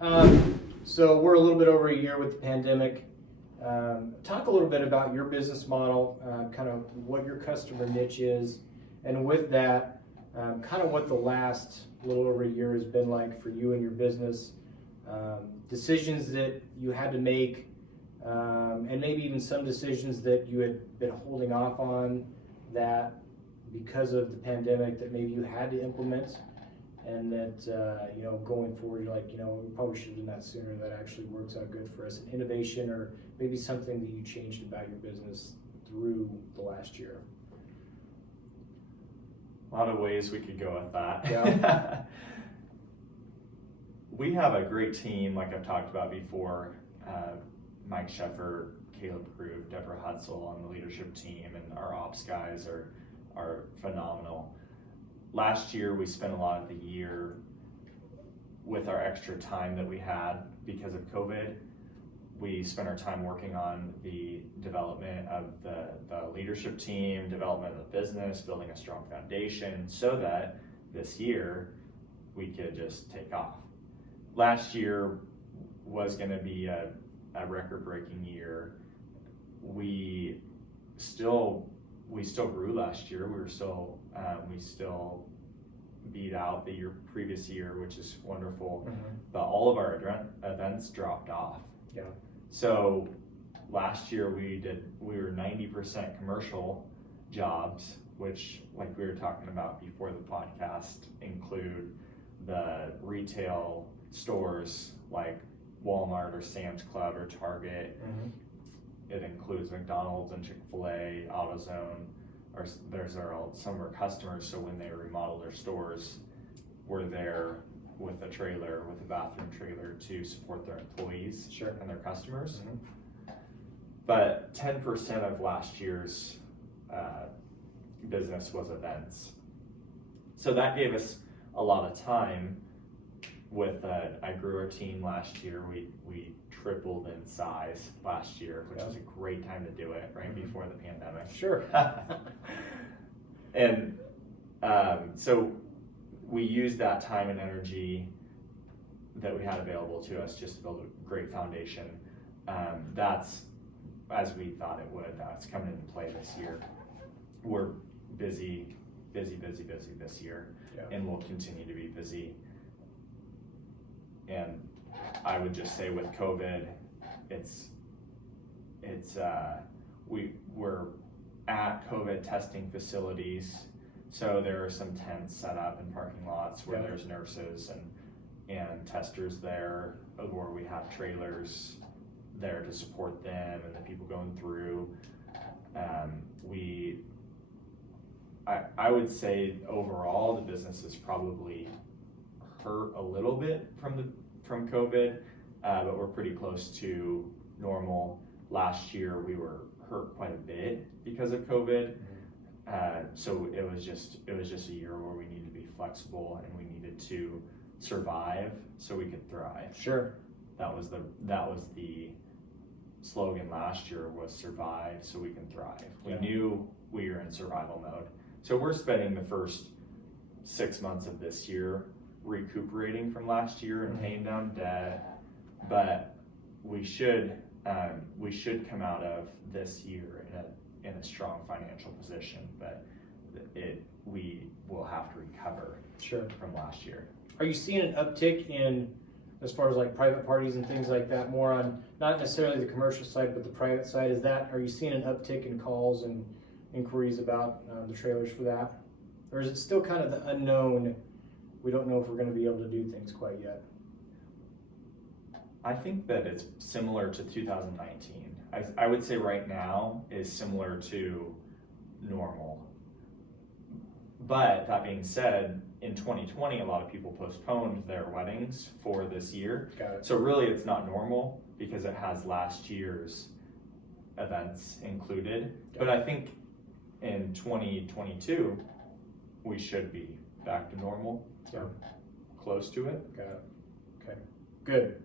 So we're a little bit over a year with the pandemic. Talk a little bit about your business model, kind of what your customer niche is, and with that, kind of what the last little over a year has been like for you and your business, decisions that you had to make, and maybe even some decisions that you had been holding off on that because of the pandemic that maybe you had to implement, and that going forward you're like, we probably should have done that sooner. That actually works out good for us. An innovation or maybe something that you changed about your business through the last year. A lot of ways we could go with that. Yeah. We have a great team, like I've talked about before. Mike Sheffer, Caleb Groove, Deborah Hutzel on the leadership team, and our ops guys are phenomenal. Last year, we spent a lot of the year with our extra time that we had because of COVID. We spent our time working on the development of the leadership team, development of the business, building a strong foundation so that this year we could just take off. Last year was going to be a record-breaking year. We still grew last year. We still beat out the previous year, which is wonderful. Mm-hmm. But all of our events dropped off. Yeah. So last year we were 90% commercial jobs, which, like we were talking about before the podcast, include the retail stores like Walmart or Sam's Club or Target. Mm-hmm. It includes McDonald's and Chick-fil-A, AutoZone. Some of our customers, so when they remodel their stores, we're there with a trailer, with a bathroom trailer to support their employees. Sure. And their customers. Mm-hmm. But 10% of last year's business was events. So that gave us a lot of time. I grew our team last year. We tripled in size last year, which was a great time to do it, right before the pandemic. Sure. And so we used that time and energy that we had available to us just to build a great foundation. That's, as we thought it would, that's coming into play this year. We're busy this year, and we'll continue to be busy. And I would just say with COVID, we're at COVID testing facilities, so there are some tents set up in parking lots where there's nurses and testers there, where we have trailers there to support them and the people going through. I would say overall the business is probably hurt a little bit from COVID, but we're pretty close to normal. Last year we were hurt quite a bit because of COVID, so it was just a year where we needed to be flexible and we needed to survive so we could thrive. Sure. That was the slogan last year, was survive so we can thrive. We knew we were in survival mode. So we're spending the first 6 months of this year recuperating from last year and paying down debt, but we should come out of this year in a strong financial position, but we will have to recover from last year. Are you seeing an uptick in, as far as like private parties and things like that, more on not necessarily the commercial side but the private side? Are you seeing an uptick in calls and inquiries about the trailers for that, or is it still kind of the unknown? We don't know if we're going to be able to do things quite yet. I think that it's similar to 2019. I would say right now is similar to normal. But that being said, in 2020, a lot of people postponed their weddings for this year. Got it. So really it's not normal because it has last year's events included. But I think in 2022, we should be back to normal. Close to it. Got it. Okay. Good.